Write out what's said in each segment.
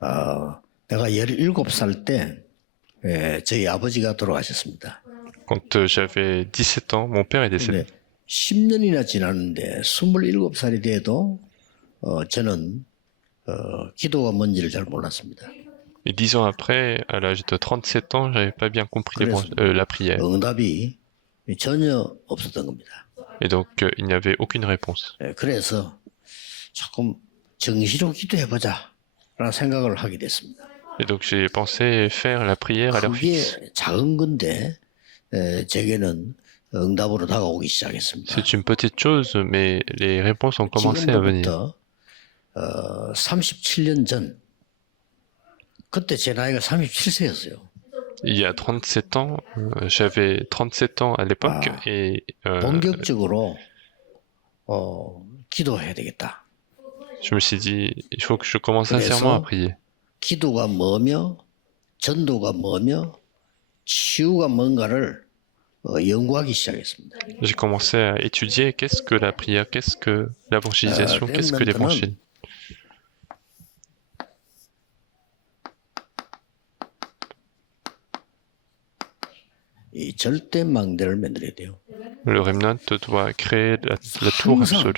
내가 17살 때 저희 아버지가 돌아가셨습니다. Quand j'avais 17 ans, mon père est décédé. 근데 10년이나 지났는데 27살이 돼도 저는 기도가 뭔지를 잘 몰랐습니다. Et 10 ans après, à l'âge de 37 ans, j'avais pas bien compris la prière. 응답이 전혀 없었던 겁니다. Et donc, il n'y avait aucune réponse. 그래서 조금 정시로 기도해보자 라는 생각을 하게 됐습니다. Et donc, j'ai pensé faire la prière à l'heure fixe. 그게 작은 건데 제게는 응답으로 다가오기 시작했습니다. C'est une petite chose, mais les réponses ont commencé à venir. 지금부터 37년 전 그때 제 나이가 37세였어요. Il y a 37 ans, j'avais 37 ans à l'époque et 본격적으로 기도해야 되겠다. je me suis dit, il faut que je commence sincèrement à prier. 기도가 뭐며 전도가 뭐며 치유가 뭔가를 연구하기 시작했습니다. J'ai commencé à étudier qu'est-ce que la prière, qu'est-ce que l'évangélisation, qu'est-ce que l'évangile. 이 절대 망대를 만들어야 돼요. Le remnant doit créer la tour absolue.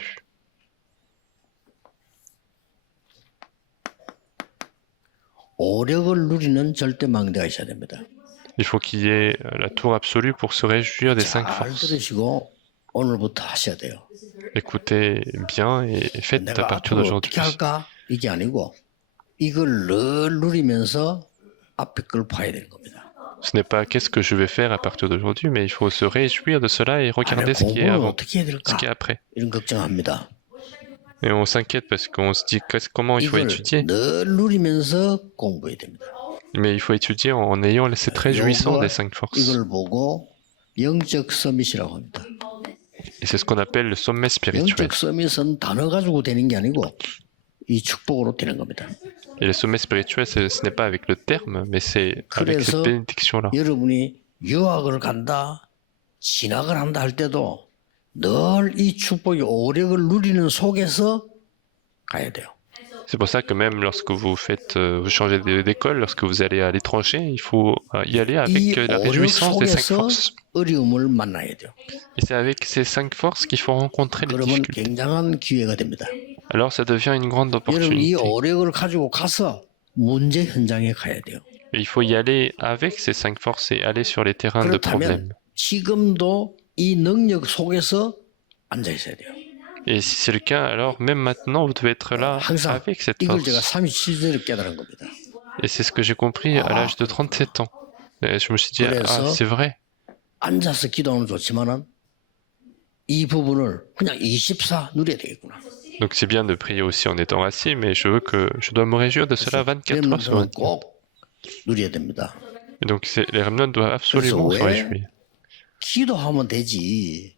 오력을 누리는 절대 망대가 있어야 됩니다. Il faut qu'il y ait la tour absolue pour se réjouir des 5 잘 forces. 들으시고 오늘부터 하셔야 돼요. Écoutez bien et faites à 내가 partir 앞으로 d'aujourd'hui. 어떻게 할까? 이게 아니고 이걸 늘 누리면서 앞에 걸 봐야 되는 겁니다. Ce n'est pas qu'est-ce que je vais faire à partir d'aujourd'hui, mais il faut se réjouir de cela et regarder ce qui est 공부를 avant, 어떻게 해야 ce 될까? qui est après. 이런 걱정합니다. Et on s'inquiète parce qu'on se dit comment il faut 이걸 étudier. 늘 누리면서 공부해야 됩니다. Mais il faut étudier en ayant cette réjouissance des 5 forces. 이걸 보고 영적 서밋이라고 합니다. Et c'est ce qu'on appelle le sommet spirituel. 영적 서밋은 단어 가지고 되는 게 아니고 이 축복으로 되는 겁니다. Et le sommet spirituel, ce n'est pas avec le terme, mais c'est avec cette 그래서 bénédiction-là. 여러분이 유학을 간다, 진학을 한다 할 때도 늘 이 축복의 오력을 누리는 속에서 가야 돼요. C'est pour ça que même lorsque vous faites, vous changez d'école, lorsque vous allez à l'étranger, il faut y aller avec 이 la 오력 réjouissance des 5 속에서 forces. 어려움을 만나야 돼요. Et c'est avec ces 5 forces qu'il faut rencontrer les 그러면 difficultés. 굉장한 기회가 됩니다. Alors ça devient une grande 여러분 이 opportunité. 오력을 가지고 가서 문제 현장에 가야 돼요. Et il faut y aller avec ces 5 forces et aller sur les terrains de problèmes. 그렇다면 지금도 이 능력 속에서 앉아 있어야 돼요. Et si c'est le cas, alors même maintenant, vous devez être là 항상 avec cette 이걸 제가 force. 37세를 깨달은 겁니다. Et c'est ce que j'ai compris à l'âge de 37 ans. Et je me suis dit, ah, c'est vrai. 앉아서 기도하면 좋지만은 이 부분을 그냥 24 누려야 되겠구나. Donc c'est bien de prier aussi en étant assis, mais je dois me réjouir de cela 24 heures sur 렘넌트는 24. 꼭 누려야 됩니다. Et donc les remnants doivent absolument se 왜 réjouir. 기도하면 되지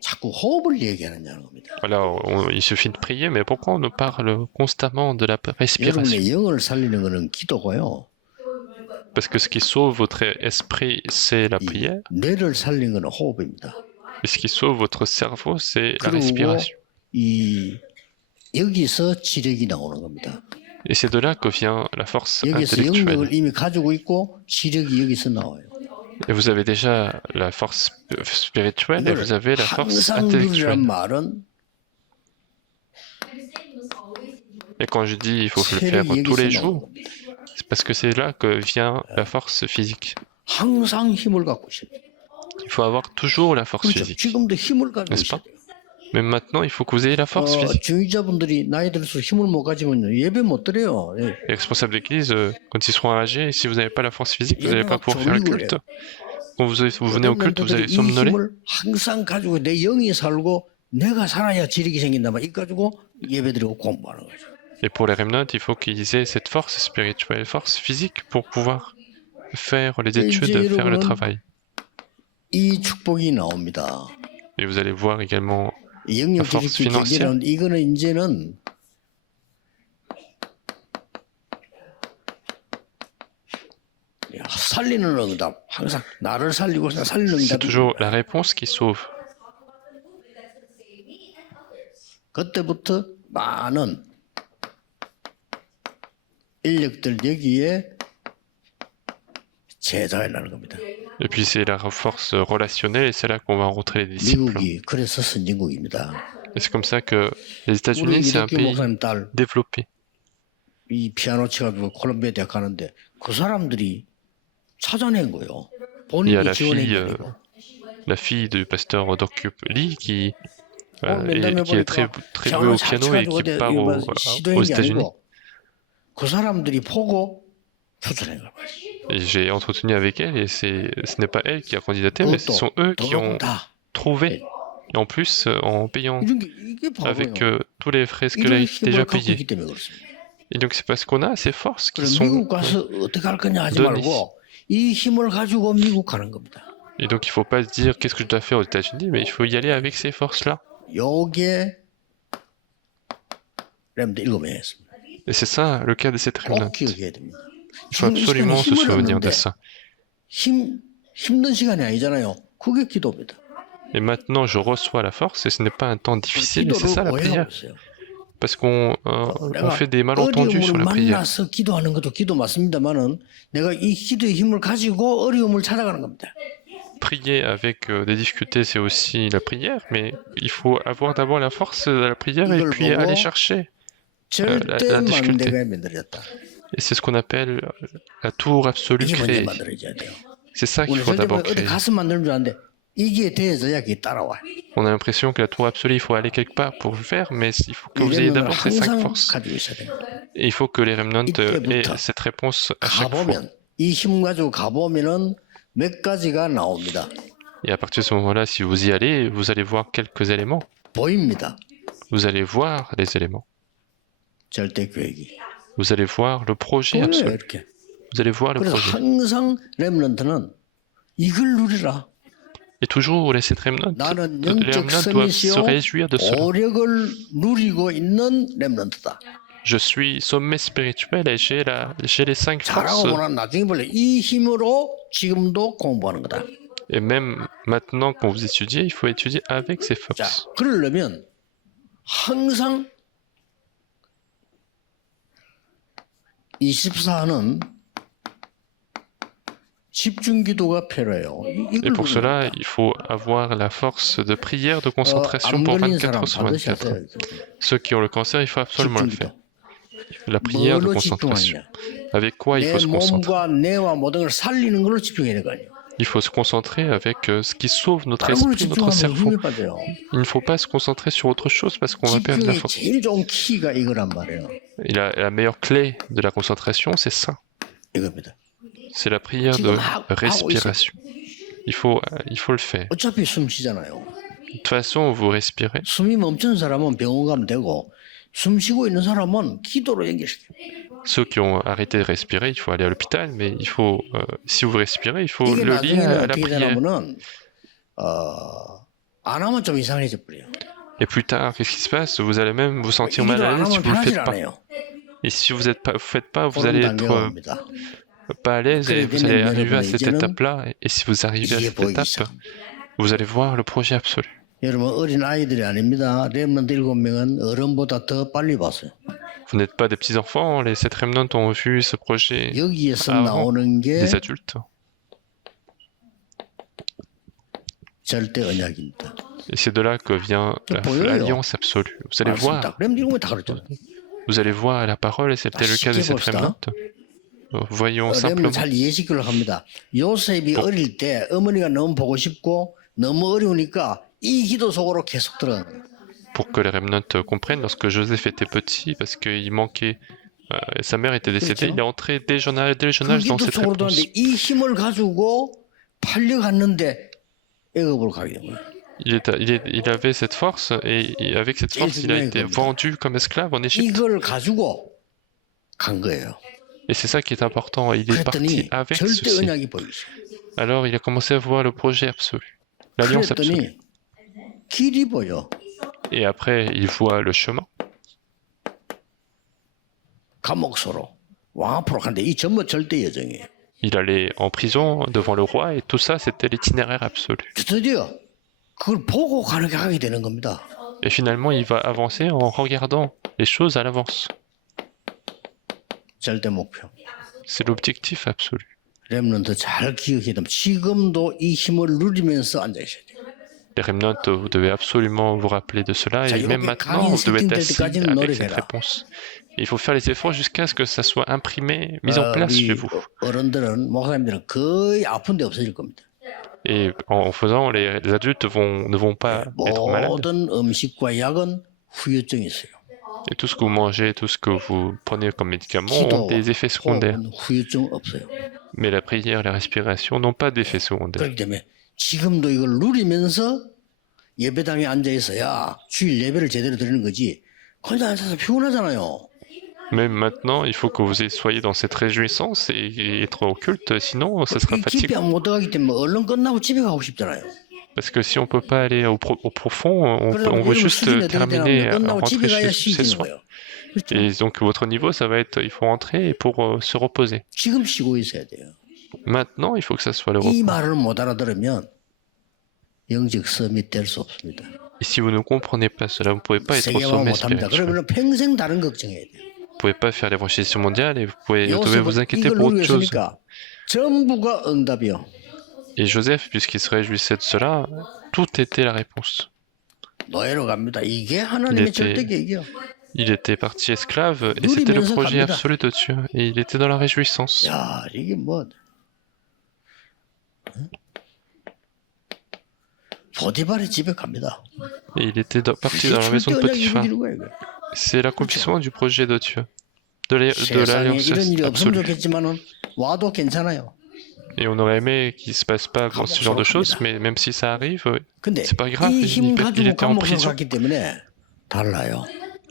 자꾸 호흡을 얘기하느냐는 겁니다. Alors, il suffit de prier, mais pourquoi on nous parle constamment de la respiration? 여러분의 영을 살리는 것은 기도고요. Parce que ce qui sauve votre esprit, c'est la 이 prière. 뇌를 살리는 것은 호흡입니다. Et ce qui sauve votre cerveau, c'est la 그리고 respiration. 이 여기서 지력이 나오는 겁니다. Et c'est de là que vient la force 여기서 intellectuelle. 영역을 이미 가지고 있고 지력이 여기서 나와요. Et vous avez déjà la force spirituelle et 이걸 vous avez la force 항상 누리란 intellectuelle. 말은 Et quand je dis il faut le faire 체력이 tous les 여기서 나오는 jours, 겁니다. c'est parce que c'est là que vient la force physique. 항상 힘을 갖고 있습니다. Il faut avoir toujours la force 그렇죠. physique. 지금도 힘을 가지고 N'est-ce 있어야 pas? 돼요. Mais maintenant, il faut que vous ayez la force physique. 중위자분들이 나이 들수록 힘을 못 가지면 예배 못 드려요. 예. Les responsables d'église, quand ils seront âgés, si vous n'avez pas la force physique, vous n'allez pas pouvoir faire le culte. Quand vous venez au culte, vous allez 이 somnoler. 힘을 항상 가지고 내 영이 살고 내가 살아야 지력이 생긴다면 이 가지고 예배 드리고 공부하는 거죠. Et pour les remnants, il faut qu'ils aient cette force spirituelle, force physique pour pouvoir faire les études, faire le travail. 이 축복이 나옵니다. Et vous allez voir également 영역 force 지식이 financière. 경제는 이거는 이제는 살리는 응답. 항상 나를 살리고 살리는 c'est 응답. toujours la réponse qui sauve. 그때부터 많은 인력들 여기에 제자해라는 겁니다. Et puis c'est la force relationnelle et c'est là qu'on va rencontrer les disciples. 미국이 그래서 선진국입니다. Et c'est comme ça que les 우리 États-Unis, c'est un 이덕기 pays 목사님 딸 développé. 이 피아노 치가지고 콜롬비아 대학 가는데 그 사람들이 찾아낸 거예요. Il y a 본인이 지원한 게 아니고. la fille du pasteur Doc Lee qui 맨날 est très 보니까 douée au 피아노 잘 piano et 치가지고 qui part aux 시도한 게 États-Unis. 아니고 그 사람들이 보고 추천한 거예요. Et j'ai entretenu avec elle et ce n'est pas elle qui a candidaté, mais ce sont eux qui ont 다 trouvé. Et en plus, en payant 이게 바보예요. avec tous les frais qu'elle 이런 a 힘을 déjà 갖고 payés. 있기 때문에 그렇습니다. Et donc c'est parce qu'on a ces forces qui 그래 sont 미국 가서 어떻게 할 거냐 하지 données. 말고 이 힘을 가지고 미국 가는 겁니다. Et donc il faut pas se dire qu'est-ce que je dois faire aux États-Unis, mais il faut y aller avec ces forces-là. 요게 렘드 7명이 했습니다. Et c'est ça le cas de cette 꼭 remnant. 기억해야 됩니다. Il faut absolument se souvenir de ça. 힘든 시간이 아니잖아요. 그게 기도입니다. Et maintenant je reçois la force et ce n'est pas un temps difficile, mais c'est ça la 기도를 prière. 오해하고 있어요. Parce qu'on on fait des malentendus sur 어려움을 la prière. 만나서 기도하는 것도 기도 맞습니다만은 내가 이 기도의 힘을 가지고 어려움을 찾아가는 겁니다. Prier avec des difficultés, c'est aussi la prière, mais il faut avoir d'abord la force de la prière et puis aller chercher 절대 la difficulté. 망대가 만들어졌다. Et c'est ce qu'on appelle la tour absolue 이게 먼저 créée. 만들어져야 돼요. C'est ça qu'il 오늘 faut 절대 d'abord 어디 créer. 가서 만드는 줄 아는데 이게 돼서야 그게 따라와. On a l'impression que la tour absolue, il faut aller quelque part pour le faire, mais il faut que vous ayez 이래면 d'abord ces 5 항상 forces. 가지고 있어야 돼요. Et il faut que les remnants 이때부터 aient cette réponse à chaque fois. 가보면 이 힘 가지고 가보면은 몇 가지가 나옵니다. Et à partir de ce moment-là, si vous y allez, vous allez voir quelques éléments. 보입니다. Vous allez voir les éléments. 절대 계획이. Vous allez voir le projet 보여요 absolu. 이렇게. Vous allez voir le 그래서 projet. 항상 렘넌트는 이걸 누리라. Et toujours, les remnants, 나는 les 영적 remnants doivent se 성이시요 réjouir de cela. 오력을 누리고 있는 렘넌트다. Je suis sommet spirituel et j'ai les 5 잘하고 forces. 보면 나중에 볼래 이 힘으로 지금도 공부하는 거다. Et même maintenant, quand vous étudiez, il faut étudier avec ces 자, forces. 그러려면 항상 24는 집중 기도가 필요해요. Et pour cela, il faut avoir la force de prière, de concentration 안 pour 걸린 24 사람 heures sur 반드시 24. 하세요. Ceux qui ont le cancer, il faut absolument le 집중 faire. 기도. La prière de 뭘로 concentration. 집중하느냐? Avec quoi il 내 faut se concentrer? 몸과 뇌와 모든 걸 살리는 걸로 집중해야 될 거 아니에요. Il faut se concentrer avec ce qui sauve notre 다른 걸로 esprit, notre 집중하면 cerveau. 힘이 빠져요. Il ne faut pas se concentrer sur autre chose parce qu'on va perdre la 집중이 force. 제일 좋은 키가 이거란 말이에요. Et la meilleure clé de la concentration, c'est ça. 이겁니다. C'est la prière de respiration. Il faut le faire. 어차피 숨 쉬잖아요. De toute façon, vous respirez. 숨이 멈춘 사람은 병원 가면 되고 숨 쉬고 있는 사람은 기도로 연결시켜요. Ceux qui ont arrêté de respirer, il faut aller à l'hôpital, mais il faut, si vous respirez, il faut 이게 le lier 나중에는 à la 어떻게 prière. 되냐면은 안 하면 좀 이상해져 버려요. Et plus tard, qu'est-ce qui se passe? Vous allez même vous sentir 이 mal 기도 à 안 l'aise si 하면 vous ne le 편하지 faites pas. 않아요. Et si vous ne faites pas, vous 그런 allez 단계가 être 옵니다. pas à l'aise et 그래 vous allez 되면 arriver à 여러분 cette 이제는 étape-là. Et si vous arrivez à 이게 cette 보이기 étape, 시작합니다. vous allez voir le projet absolu. 여러분 어린 아이들이 아닙니다. 렘넌트 7명은 어른보다 더 빨리 봤어요. Vous n'êtes pas des petits-enfants, les 7 remnants ont vu ce projet 여기에서 avant 나오는 게 des adultes. 절대 언약입니다. Et c'est de là que vient l'alliance absolue. Vous allez voir, 렘넌트 7명 다 그랬죠. vous allez voir la parole, et c'était le cas de cette remnant. Voyons simplement. 렘넌트 잘 이해시키려고 합니다. 요셉이 어릴 때 어머니가 너무 보고 싶고 너무 어려우니까 이 기도 속으로 계속 들어가는 거예요. Pour que les remnants comprennent, lorsque Joseph était petit, parce qu'il manquait, sa mère était décédée, il est entré dès le jeune âge 그 dans 기도 cette 속으로 réponse. 들어갔는데 이 힘을 가지고 팔려갔는데 애굽으로 가게 된 거예요. Il avait cette force, et avec cette force, il a été vendu comme esclave en Égypte. 이걸 가지고 간 거예요. Et c'est ça qui est important, il est parti 그랬더니 avec 절대 ceci. 언약이 보이죠. Alors il a commencé à voir le projet absolu, l'alliance absolue. 그랬더니 길이 보여. Et après, il voit le chemin. 감옥소로 왕 앞으로 간데 이 전부 절대 여정이에요. Il allait en prison devant le roi, et tout ça, c'était l'itinéraire absolu. 드디어 그걸 보고 가게 되는 겁니다. Et finalement, il va avancer en regardant les choses à l'avance. 절대 목표. C'est l'objectif absolu. 렘넌트 잘 기억해야 됩니다. 지금도 이 힘을 누리면서 앉아 있어야 돼요. Les Remnants, vous devez absolument vous rappeler de cela, 자, et même 이렇게 maintenant, 강인 vous devez être 세팅될 assis 때까지는 avec cette 노력해라. réponse. Il faut faire les efforts jusqu'à ce que ça soit imprimé, mis en place 우리 chez vous. 어른들은 목사님들은 거의 아픈 데 없어질 겁니다. Et en faisant, les adultes ne vont pas être malades. 모든 음식과 약은 후유증이 있어요. Et tout ce que vous mangez, tout ce que vous prenez comme médicaments ont 기도, des effets secondaires. 호흡은 후유증 없어요. Mais la prière, la respiration n'ont pas d'effets secondaires. 그렇기 때문에 지금도 이걸 누리면서 예배당에 앉아 있어야 주일 예배를 제대로 드리는 거지. 거기다 앉아서 피곤하잖아요. Même maintenant, il faut que vous soyez dans cette réjouissance et être au culte, sinon ça sera 깊이 fatigant. 못 들어가기 때문에 얼른 끝나고 집에 가고 싶잖아요. Parce que si on peut pas aller au profond, on 그러려면 veut 여러분 juste 수준에 terminer, 끝나고 집에 rentrer 가야 chez 쉬지는 soi. 거예요. 그렇죠? Et donc votre niveau, ça va être, il faut rentrer pour se reposer. 지금 쉬고 있어야 돼요. Maintenant, il faut que ça soit le 이 repos. 말을 못 알아들으면 영적 섬이 될 수 없습니다. Et si vous ne comprenez pas cela, vous ne pouvez pas être au 세계화 sommet 못합니다. spirituel. 그러면 평생 다른 걱정해야 돼요. Vous pouvez pas faire l'évangélisation mondiale et vous devez vous 요셉은 inquiéter 이걸 pour autre chose. 누렸으니까 전부가 응답이요. Et Joseph, puisqu'il se réjouissait de cela, tout était la réponse. 노예로 갑니다. 이게 하나님의 était- 절대 계획이요. Il était parti esclave et c'était le 누리면서 projet 갑니다. absolu de Dieu. Et il était dans la réjouissance. 야, 이게 뭐 보디발의 집에 갑니다. Et il était parti dans la 이게 maison de 절대 언약이 Potiphar. 이루어지는 거예요. 이거. C'est l'accomplissement du projet de Dieu. De 세상에 l'alliance 이런 일이 없으면 absolue. 좋겠지만은 와도 괜찮아요. Et on aurait aimé qu'il se passe pas ce genre de choses, mais même si ça arrive, 근데 c'est pas grave. 이 힘 Il 가지고 était en 감옥에 prison. 갔기 때문에 달라요.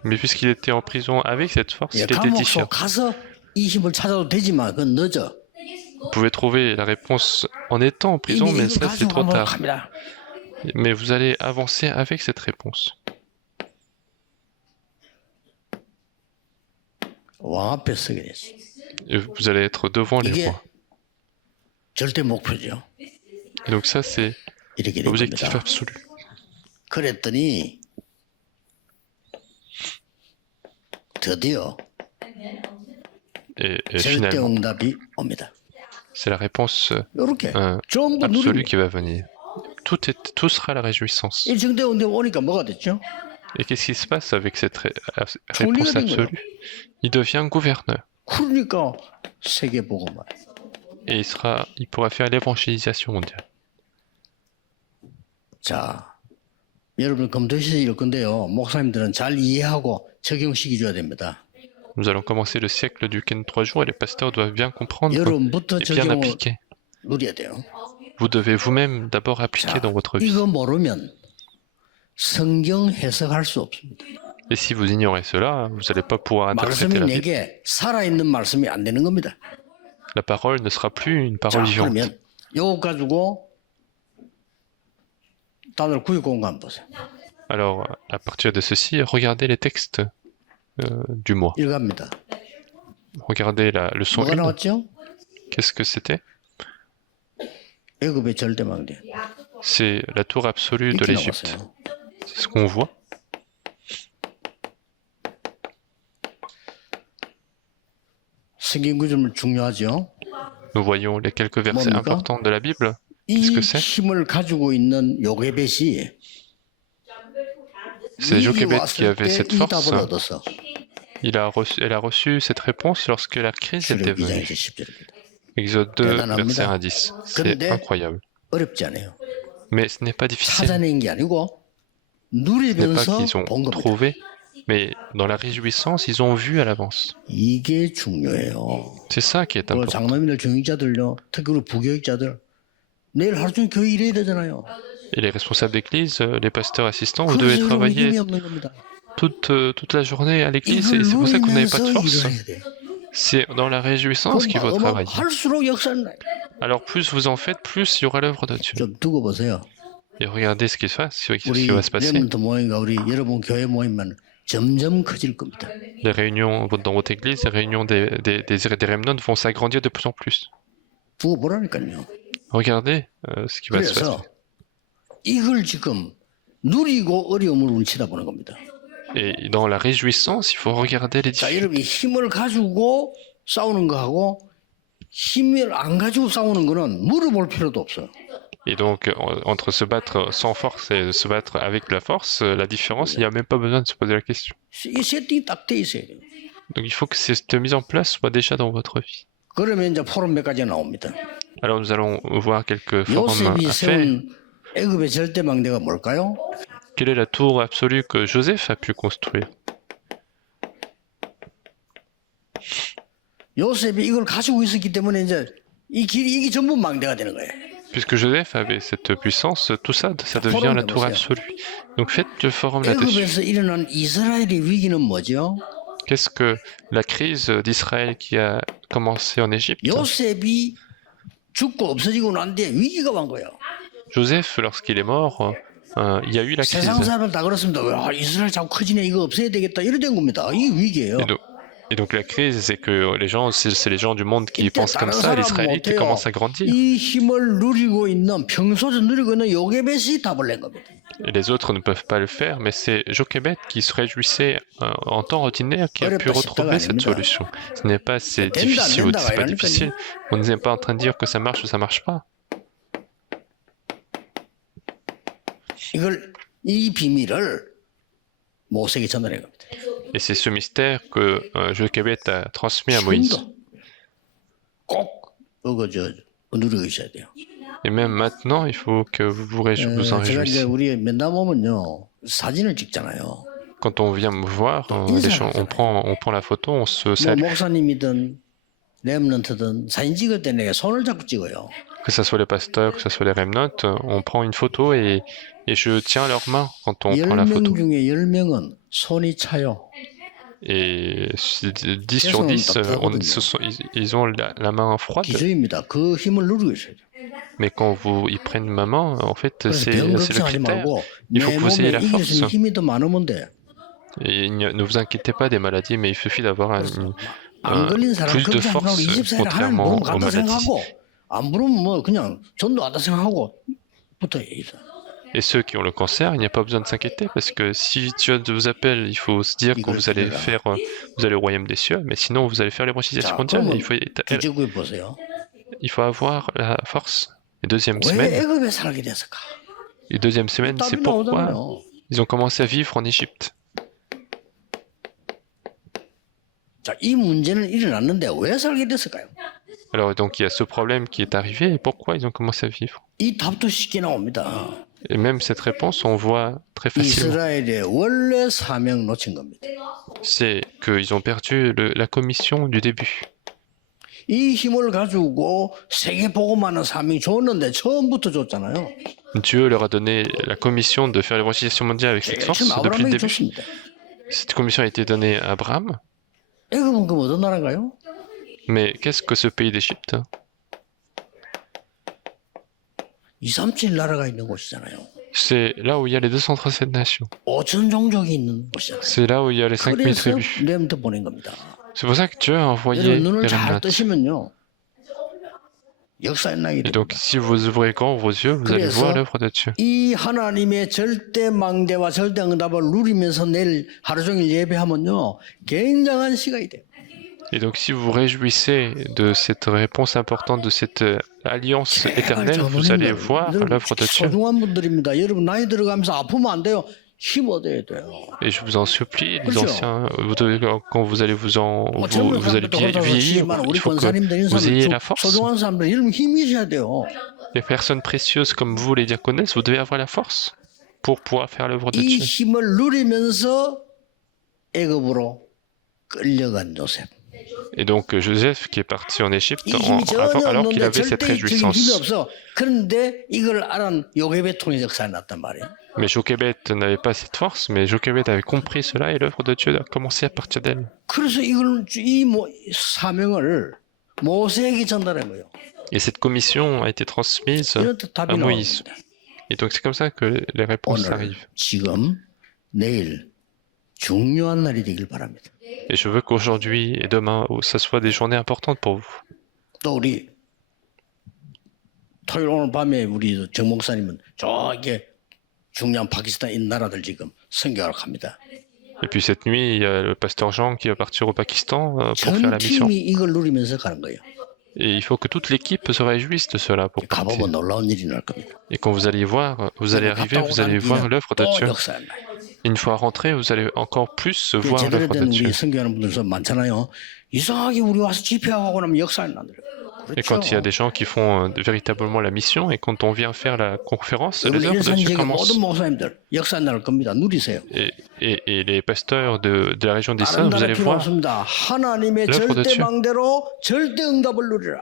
Mais puisqu'il était en prison avec cette force, 예, il était 감옥 différent. 속 가서 이 힘을 찾아도 되지만 그건 늦어. Vous pouvez trouver la réponse en étant en prison, 이미 mais 이걸 ça c'est 가지고 trop 감옥에 tard. 갑니다. Mais vous allez avancer avec cette réponse. 왕 앞에 서게 됐어. Et vous allez être devant les 이게 rois. 절대 목표죠. Et donc ça c'est 이렇게 된 l'objectif 겁니다. absolu. 그랬더니 드디어 Et 절대 finalement, 응답이 옵니다. c'est la réponse 이렇게 euh, 전부 absolue 누리고 qui va venir. Tout sera la réjouissance. 이 절대 응답 오니까 뭐가 됐죠? Et qu'est-ce qui se passe avec cette 총리가 réponse 된 거예요. absolue? Il devient gouverneur. 그러니까 세계 복음화. Et il pourra faire l'évangélisation mondiale. 자, 여러분 검토해서 이럴 건데요. 목사님들은 잘 이해하고 적용시켜 줘야 됩니다. Nous allons commencer le siècle du Ken 3 jours et les pasteurs doivent bien comprendre 여러분부터 et bien 적용을 appliquer. 누려야 돼요. Vous devez vous-même d'abord appliquer 자, dans votre vie. 이거 모르면 성경 해석할 수 없습니다. Et si vous ignorez cela, vous n'allez pas pouvoir interpréter 말씀이 la Bible. 내게 살아있는 말씀이 안 되는 겁니다. La parole ne sera plus une 자, parole vivante. 그러면 이거 가지고 다들 구역공간 한번 보세요. Alors, à partir de ceci, regardez les textes du mois. 읽어갑니다. Regardez la leçon 뭐가 1. 나왔죠? Qu'est-ce que c'était? 애굽의 절대망대. C'est la tour absolue de 이렇게 l'Égypte. 나왔어요. C'est ce qu'on voit. 성경 구절은 중요하죠. Nous voyons les quelques versets 뭡니까? importants de la Bible. 이 Qu'est-ce que c'est? 힘을 가지고 있는 요게벳이 C'est 위기 Jochebed qui 왔을 avait 때 cette 이 force. 답을 얻었어. Elle a reçu cette réponse lorsque la crise était 출애굽 venue. 2장에서 10절입니다. Exode 2, 대단합니다. verset 1 à 10. C'est 근데 incroyable. 어렵지 않아요. Mais ce n'est pas difficile. 찾아낸 게 아니고 Ce n'est pas 누리면서 qu'ils ont 본 겁니다. trouvé, mais dans la réjouissance, ils ont vu à l'avance. 이게 중요해요. C'est ça qui est 오늘 important. 장로님들 중직자들요, 특히 우리 부교육자들 내일 하루 종일 교회 일해야 되잖아요. Et les responsables d'église, les pasteurs assistants, vous 그래서 devez 여러분 travailler 힘이 없는 겁니다. toute la journée à l'église 이걸 et c'est pour ça que vous n'avez pas de 누리면서 force. 일을 해야 돼요. C'est dans la réjouissance qu'il faut travailler. 할수록 역사는 나요. Alors plus vous en faites, plus il y aura l'œuvre de Dieu. 좀 두고 보세요. Et regardez ce qui se passe, ce 우리 qui va se passer. 레몬트 모임과 우리 여러분 교회 모임만 점점 커질 겁니다. Les réunions dans votre église, les réunions des remnants vont s'agrandir de plus en plus. 두고 보라니까요. Regardez ce qui va se passer. 그래서 이걸 지금 누리고 어려움을 우리 치다보는 겁니다. Et dans la réjouissance, il faut regarder les 자, difficultés. 여러분이 힘을 가지고 싸우는 거하고 힘을 안 가지고 싸우는 거는 물어볼 필요도 없어요. Et donc, entre se battre sans force et se battre avec la force, la différence, il n'y a même pas besoin de se poser la question. 이 세팅이 딱 돼 있어야 돼요. Donc, il faut que cette mise en place soit déjà dans votre vie. 그러면 이제 포럼 몇 가지가 나옵니다. Alors, nous allons voir quelques forums 요셉이 à faire. 세운 애굽의 절대망대가 뭘까요? Quelle est la tour absolue que Joseph a pu construire? 요셉이 이걸 가지고 있었기 때문에 이제 이게 전부 망대가 되는 거예요. Puisque Joseph avait cette puissance, tout ça, ça devient la tour absolue. Donc faites le forum là-dessus. 애굽에서 일어난 이스라엘의 위기는 뭐죠? Qu'est-ce que la crise d'Israël qui a commencé en Égypte? 요셉이 죽고 없어지고 난 뒤에 위기가 온 거예요. Joseph, lorsqu'il est mort, il y a eu la crise. 세상 사람들 다 그렇습니다. 야, 이스라엘 자꾸 커지네. 이거 없애야 되겠다. 이래 된 겁니다. 이게 위기예요. Et donc la crise, c'est que les gens, c'est les gens du monde qui 이때 pensent comme 다른 ça, 사람은 l'Israélite qui 못해요. commence à grandir. 이 힘을 누리고 있는 평소에 누리고 있는 요게벳이 답을 낸 겁니다. Et les autres ne peuvent pas le faire, mais c'est Jochebed qui se réjouissait en temps ordinaire qui a pu retrouver cette solution. Ce n'est pas c'est difficile ou c'est pas difficile. On n'est pas en train de dire que ça marche ou ça marche pas. 이 비밀을 모세에게 전달한 겁니다. Et c'est ce mystère que Jochebed a transmis à Moïse. 꼭 누리고 있어야 돼요. Et même maintenant, il faut que vous en 제가 이제 réjouissiez. 우리 맨날 보면요 사진을 찍잖아요. Quand on vient me voir, on prend la photo, on se 뭐 salue. 목사님이든 렘넌트든 사진 찍을 때 내가 손을 잡고 찍어요. Que ce soit les pasteurs, que ce soit les remnotes, on prend une photo et je tiens leurs mains quand on prend la 10명 photo. 중에 10명은 손이 차요. Et 10 sur 10, ils ont la main froide. 기술입니다. 그 힘을 누리고 있어야 돼요. Mais quand ils prennent ma main, en fait, 그래서 c'est 병 le 걱정하지 critère. 말고 Il faut 내 que vous 몸에 ayez la 이길 수 force. 있는 힘이 더 많으면 돼. Et ne vous inquiétez pas des maladies, mais il suffit d'avoir 안 걸린 사람 plus de 걱정 안 하고 force, 24시간 하나님 contrairement 부르면 aux 간다 maladies. 생각하고 안 부르면 뭐 그냥 전도 왔다 생각하고 붙어야 돼. Et ceux qui ont le cancer, il n'y a pas besoin de s'inquiéter parce que si Dieu vous appelle, il faut se dire que vous allez au royaume des cieux, mais sinon vous allez faire les branchisations 자, mondiales. 그러면 Et 주제구에 보세요. il faut avoir la force. Et deuxième 왜 semaine, 애굽에 살게 됐을까? c'est 답이 pourquoi 나오잖아요. ils ont commencé à vivre en Égypte. 자, 이 문제는 일어났는데 왜 살게 됐을까요? Alors donc il y a ce problème qui est arrivé et pourquoi ils ont commencé à vivre. 이 답도 쉽게 나옵니다. Et même cette réponse, on voit très facilement. 이스라엘의 원래 사명 놓친 겁니다. C'est qu'ils ont perdu la commission du début. 이 힘을 가지고 세계 복음하는 사명이 줬는데 처음부터 줬잖아요. Dieu leur a donné la commission de faire l'évangélisation mondiale avec cette force 처음 depuis le 아브라함에게 début. 줬습니다. Cette commission a été donnée à Abraham. 애굽은 그럼 어떤 나라인가요? Mais qu'est-ce que ce pays d'Égypte? 237 나라가 있는 곳이잖아요. C'est là où il y a les 237 nations. 5천 종족이 있는 곳이잖아요. C'est là où il y a les 5000 그래서 tribus. 렘트 보낸 겁니다. C'est pour ça que Dieu a envoyé 여러분 눈을 les 잘 remnants. 뜨시면요. 역사에 나게 Et donc, 됩니다. si vous ouvrez grand vos yeux, vous allez voir l'œuvre de Dieu. 이 하나님의 절대 망대와 절대 응답을 누리면서 내일 하루 종일 예배하면요. 굉장한 시간이 돼요. Et donc, si vous vous réjouissez de cette réponse importante, de cette alliance éternelle, vous allez voir l'œuvre de Dieu. 소중한 분들입니다. 여러분 나이 들어가면서 아프면 안 돼요. 힘 얻어야 돼요. Et je vous en supplie, les 그렇죠. anciens, quand vous allez vous allez 젊은 vieillir, 사람들도 il faut que 권사님들 이런 vous ayez 사람들 la force. 소중한 사람들 여러분 힘이셔야 돼요. Les personnes précieuses comme vous, les diaconesses, vous devez avoir la force pour pouvoir faire l'œuvre de 이 Dieu. 힘을 누리면서 애굽으로 끌려간 요셉. Et donc Joseph qui est parti en Égypte 이 힘이 전혀 alors qu'il 없는데 avait cette 절대적인 힘이 réjouissance. 없어. 그런데 이걸 알은 요괴배 통해 역사에 났단 말이에요. Mais Jochebed n'avait pas cette force, mais Jochebed avait compris cela et l'œuvre de Dieu a commencé à partir d'elle. 그래서 이 사명을 모세에게 전달한 거예요. Et cette commission a été transmise 이런 à 답이 Moïse. 나옵니다. Et donc c'est comme ça que les réponses 오늘, arrivent. 지금, 내일 중요한 날이 되길 바랍니다. Et je veux qu'aujourd'hui et demain, ça soit des journées importantes pour vous. 또 우리 토요일 오늘 밤에 우리 정 목사님은 저기 중요한 파키스탄 이 나라들 지금 선교하러 갑니다. Et puis cette nuit, il y a le pasteur Jean qui va partir au Pakistan pour faire 전 la mission. 팀이 이걸 누리면서 가는 거예요. Et il faut que toute l'équipe se réjouisse de cela pour partir. 가보면 놀라운 일이 날 겁니다. Et quand vous allez voir, vous allez arriver, vous allez voir l'œuvre de Dieu. Une fois rentré, vous allez encore plus voir 제대로 l'œuvre de 된 Dieu. 우리 선교하는 분들 많잖아요. 이상하게 우리 와서 집회하고 나면 역사를 만들어요. Et quand il y a des gens qui font véritablement la mission, et quand on vient faire la conférence, les œuvres de Dieu commencent. 모든 목사님들 역사 날 겁니다. 누리세요. Et les pasteurs de la région des Saints, vous allez voir 하나님의 l'œuvre de 절대 Dieu. 망대로 절대 응답을 누리라.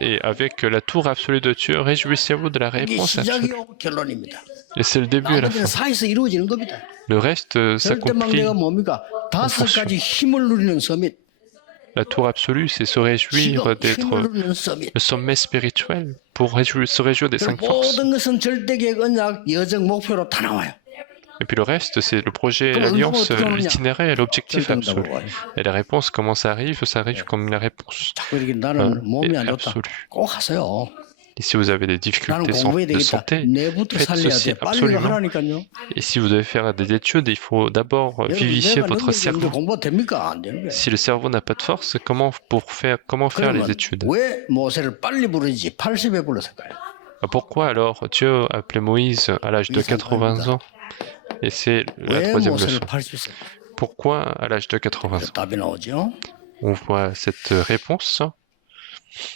Et avec la tour absolue de Dieu, réjouissez-vous de la 이게 réponse absolue. 시작이고 결론입니다. Et c'est le début et la 나머지는 fin. 사이에서 이루어지는 겁니다. Le reste 절대 s'accomplit. 망대가 뭡니까? 5가지 힘을 누리는 서밋. La tour absolue, c'est se réjouir d'être 힘을 누리는 서밋. le sommet spirituel pour se réjouir des 5 forces. 모든 것은 절대계획, 언약, 여정, 목표로 다 나와요. Et puis le reste, c'est le projet, l'alliance, l'itinéraire et l'objectif absolu. Et la réponse, comment ça arrive comme la réponse 자꾸 이렇게 나는 몸이 안 좋다. absolue. 꼭 하세요. Et si vous avez des 나는 difficultés 공부해야 de 되겠다. santé, 내부터 faites 살려야 ceci 돼. 빨리 absolument. 하라니까요. Et si vous devez faire des études, il faut d'abord vivifier votre cerveau. 공부가 됩니까? 안 되는 거예요. Si le cerveau n'a pas de force, comment faire les études? 왜 모세를 빨리 부르지 80에 불렀을까요? Pourquoi alors Dieu a appelé Moïse à l'âge de 80 ans? Et c'est la 왜 troisième 모세를 leçon. 80에 Pourquoi à l'âge de 80 ans? 답이 나오죠. On voit cette réponse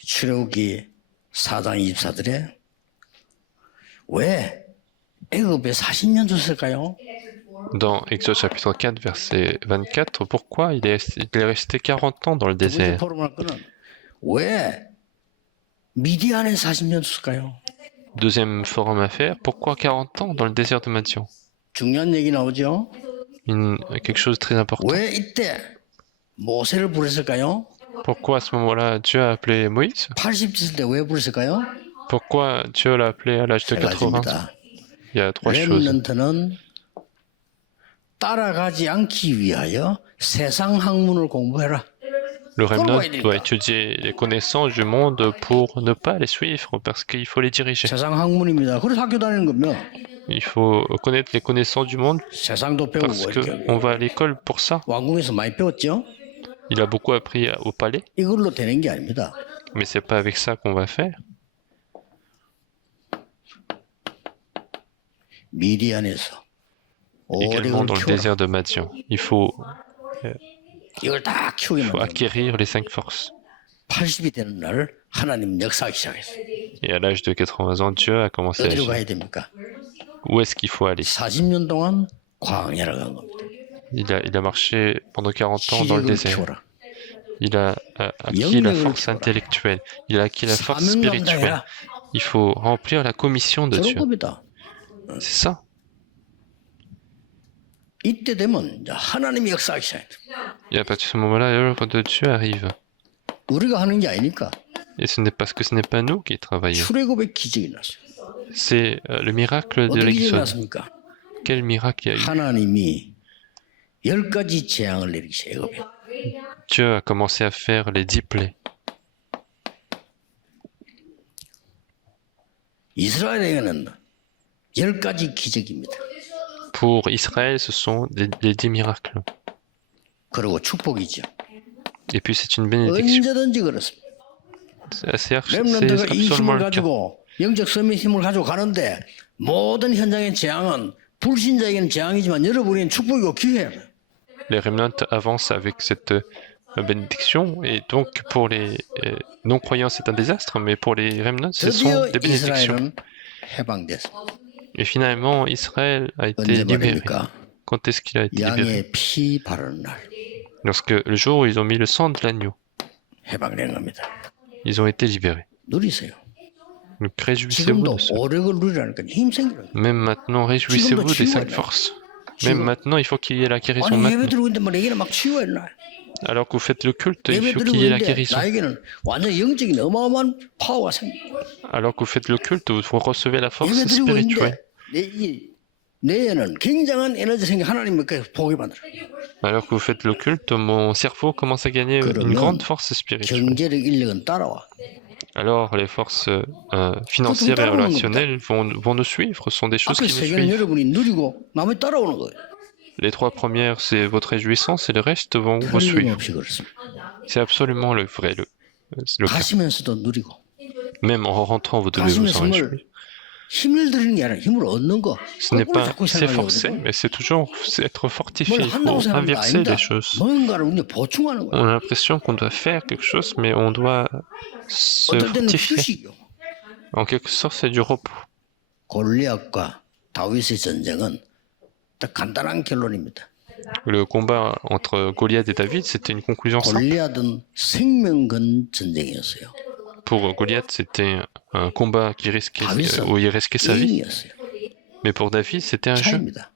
출애굽기 4장 24절에 왜 애굽에 40년 줬을까요? dans Exode chapitre 4, verset 24. Pourquoi il est resté 40 ans dans le 두 번째 désert? 포럼할 거는 왜 미디안에 40년 줬을까요? Deuxième forum à faire. Pourquoi 40 ans dans le désert de Madian? 중요한 얘기 나오죠. Quelque chose de très important. 왜 이때 모세를 부르셨을까요? Pourquoi à ce moment-là Dieu a appelé Moïse? 80 있을 때 왜 부르셨을까요? Pourquoi Dieu l'a appelé à l'âge de 세 80 ans? 가지입니다. Il y a 3 choses. 렘넌트는 따라가지 않기 위하여 세상 학문을 공부해라. Le remnant doit étudier les connaissances du monde pour ne pas les suivre, parce qu'il faut les diriger. 세상 학문입니다. 그래서 학교 다니는 거면 Il faut connaître les connaissances du monde, 세상도 parce 배우고 이렇게 qu'on va à l'école pour ça. 왕궁에서 많이 배웠죠. Il a beaucoup appris au palais, 이걸로 되는 게 아닙니다. mais c'est pas avec ça qu'on va faire. 미디안에서 Également 오래걸 dans le 키워라. désert de Madian. Il faut 이걸 다 키우게 만들어. acquérir les 5 forces. 80이 되는 날 하나님 역사하기 시작했어요. Et à l'âge de 80 ans, Dieu a commencé à 어디로 agir. 가야 됩니까? Où est-ce qu'il faut aller? 40년 동안 광야를 간 겁니다. Il a marché pendant 40 ans dans le 시력을 désert. 키워라. Il a acquis la force intellectuelle. Il a acquis la force 사명 spirituelle. 감당해라. Il faut remplir la commission de 저런 Dieu. 겁니다. C'est ça. 이때 되면 이제 하나님이 역사하기 시작해요. Et à partir de ce moment-là, l'œuvre de Dieu arrive. 우리가 하는 게 아니니까 Et ce n'est parce que ce n'est pas nous qui travaillons. 출애굽의 기적이 났어요. C'est le miracle de 어떤 기적이 l'Exode. 났습니까? Quel miracle il y a eu? 하나님이 10가지 재앙을 내리기 시작해요. Dieu a commencé à faire les 10 plaies. 이스라엘에게는 10가지 기적입니다. Pour Israël, ce sont les 10 miracles. 그리고 축복이죠. Et puis c'est une bénédiction. 언제든지 그렇습니다. C'est 렘넌트가 이 absolument 힘을 le cas. 가지고 영적 섬의 힘을 가지고 가는데 모든 현장의 재앙은 불신자에게는 재앙이지만 여러분에게는 축복이고 기회예요. Les remnants avancent avec cette bénédiction. Et donc pour les non-croyants, c'est un désastre. Mais pour les remnants, ce sont 드디어 des bénédictions. 이스라엘은 해방됐습니다. Et finalement, Israël a été 언제 libéré. 말입니까? Quand est-ce qu'il a été libéré? 양의 피 바르는 날 Lorsque le jour où ils ont mis le sang de l'agneau, 해방된 겁니다. ils ont été libérés. 누리세요. Donc réjouissez-vous 지금도 de ça. 오력을 누리라니까 힘 생기는 거예요. Même maintenant, réjouissez-vous des 5 forces. Même maintenant, il faut qu'il y ait la guérison 아니 예배 maintenant. 드리고 있는데 뭐 내게는 막 치유해 날. Alors que vous faites le culte, il 예배 faut 드리고 qu'il y ait la 있는데 guérison. 나에게는 완전 영적인 어마어마한 파워가 생겨. Alors que vous faites le culte, vous recevez la force 예배 드리고 spirituelle. 있는데 뇌에는 굉장한 에너지 생겨 하나님께 보게 만들어. Alors que vous faites le culte, mon cerveau commence à gagner une grande force spirituelle. 경제력 인력은 따라와. Alors les forces financières et relationnelles vont nous suivre, ce sont des choses 앞에 qui nous 세계는 suivent. 여러분이 누리고 남이 따라오는 거예요. Les 3 premières, c'est votre réjouissance et le reste vont vous suivre. 틀림없이 그렇습니다. C'est absolument le vrai, le cas. 가시면서도 누리고 Même en rentrant, vous devez vous en réjouir. 힘을 들이는 게 아니라 힘을 얻는 거. Ce n'est 거꾸로 pas 자꾸 s'efforcer, 생각하거든요. mais c'est toujours être fortifié. 뭘 Il 한다고 faut 생각하는 게 inverser 아니다. les choses. 뭔가를 우리가 보충하는 On 거야. a l'impression qu'on doit faire quelque chose, mais on doit se 어떨 때는 fortifier. 휴식이요. En quelque sorte, c'est du repos. 골리앗과 다윗의 전쟁은 딱 간단한 결론입니다. Le combat entre Goliath et David, c'était une conclusion simple. 골리앗은 생명 건 전쟁이었어요. Pour Goliath, c'était un combat qui risquait, où il risquait sa vie. 게임이었어요. Mais pour David, c'était un jeu. 차이입니다.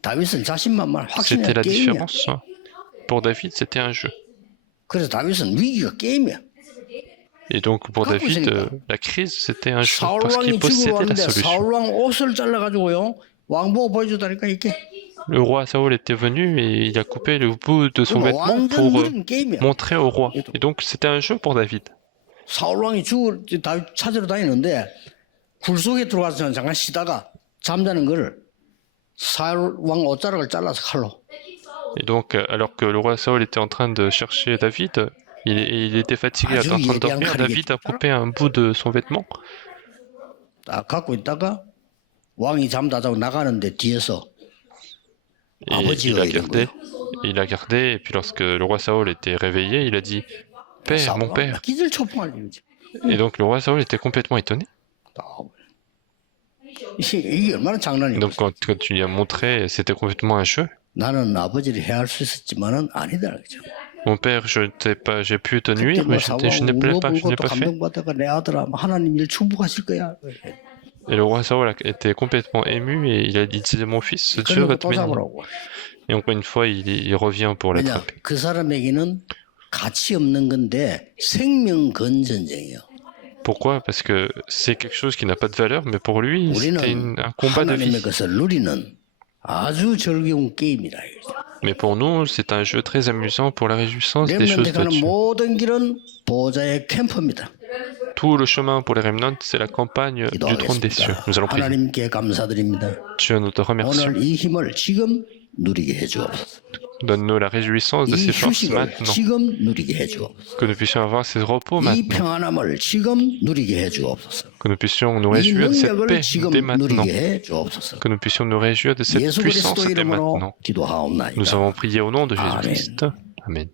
다윗은 자신만만 C'était 확신의 la 게임이야. différence. Pour David, c'était un jeu. 그래서 다윗은 위기가 게임이야. Et donc pour 갖고 David, 있으니까. la crise, c'était un jeu parce qu'il 사울왕이 죽으러 possédait la 왔는데 solution. 사울왕 옷을 잘라가지고요. 왕보고 보여주다니까 이게. Le roi Saül était venu et il a coupé le bout de son vêtement 완전 pour 누린 게임이야. montrer au roi. Et donc c'était un jeu pour David. 사울왕이 다윗 찾으러 다니는데 굴 속에 들어가서 잠깐 쉬다가 잠자는 걸 사울왕 옷자락을 잘라서 칼로. Et donc, alors que le roi Saül était en train de chercher David, il était fatigué, en train de dormir. David a coupé un bout de son vêtement. 딱 갖고 있다가 왕이 잠자자고 나가는데 뒤에서 Et il a gardé, et puis lorsque le roi Saül était réveillé, il a dit « Père, mon père !» 기절 초풍할 일이지. Et donc le roi Saül était complètement étonné. 이게 얼마나 장난이야. Donc quand tu lui as montré, c'était complètement un jeu. 나는 아버지를 해할 수 있었지만은 아니다. 그죠? Mon père, j'ai pu te nuire, mais je n'ai pas fait. 감동받다가 내 아들아, 하나님 일 축복하실 거야. Et le roi Saül était complètement ému et il disait mon fils, Dieu va te bénir. Et encore une fois, il revient pour l'attraper. 그 사람에게는 가치 없는 건데 생명 건 전쟁이에요. Pourquoi? Parce que c'est quelque chose qui n'a pas de valeur, mais pour lui, c'était un combat de vie. 아주 즐거운 게임이라. Mais pour nous, c'est un jeu très amusant pour la réjouissance des choses de Dieu. 모든 길은 보좌의 캠프입니다. Tout le chemin pour les remnants, c'est la campagne du trône des cieux. Nous allons prier. 하나님께 감사드립니다. Dieu, nous te remercions. 오늘 이 힘을 지금 누리게 해주옵소서. Donne-nous la réjouissance de ces forces maintenant. 지금 누리게 해주옵소서. Que nous puissions avoir ces repos 이 maintenant. 평안함을 지금 누리게 해주옵소서. Que nous puissions nous 이 réjouir de cette 능력을 paix 지금 dès maintenant. 누리게 해주옵소서. Que nous puissions nous réjouir de cette 예수 puissance 그리스도 dès 이름으로 maintenant. 기도하옵나이다. Nous avons prié au nom de Amen. Jésus-Christ. Amen.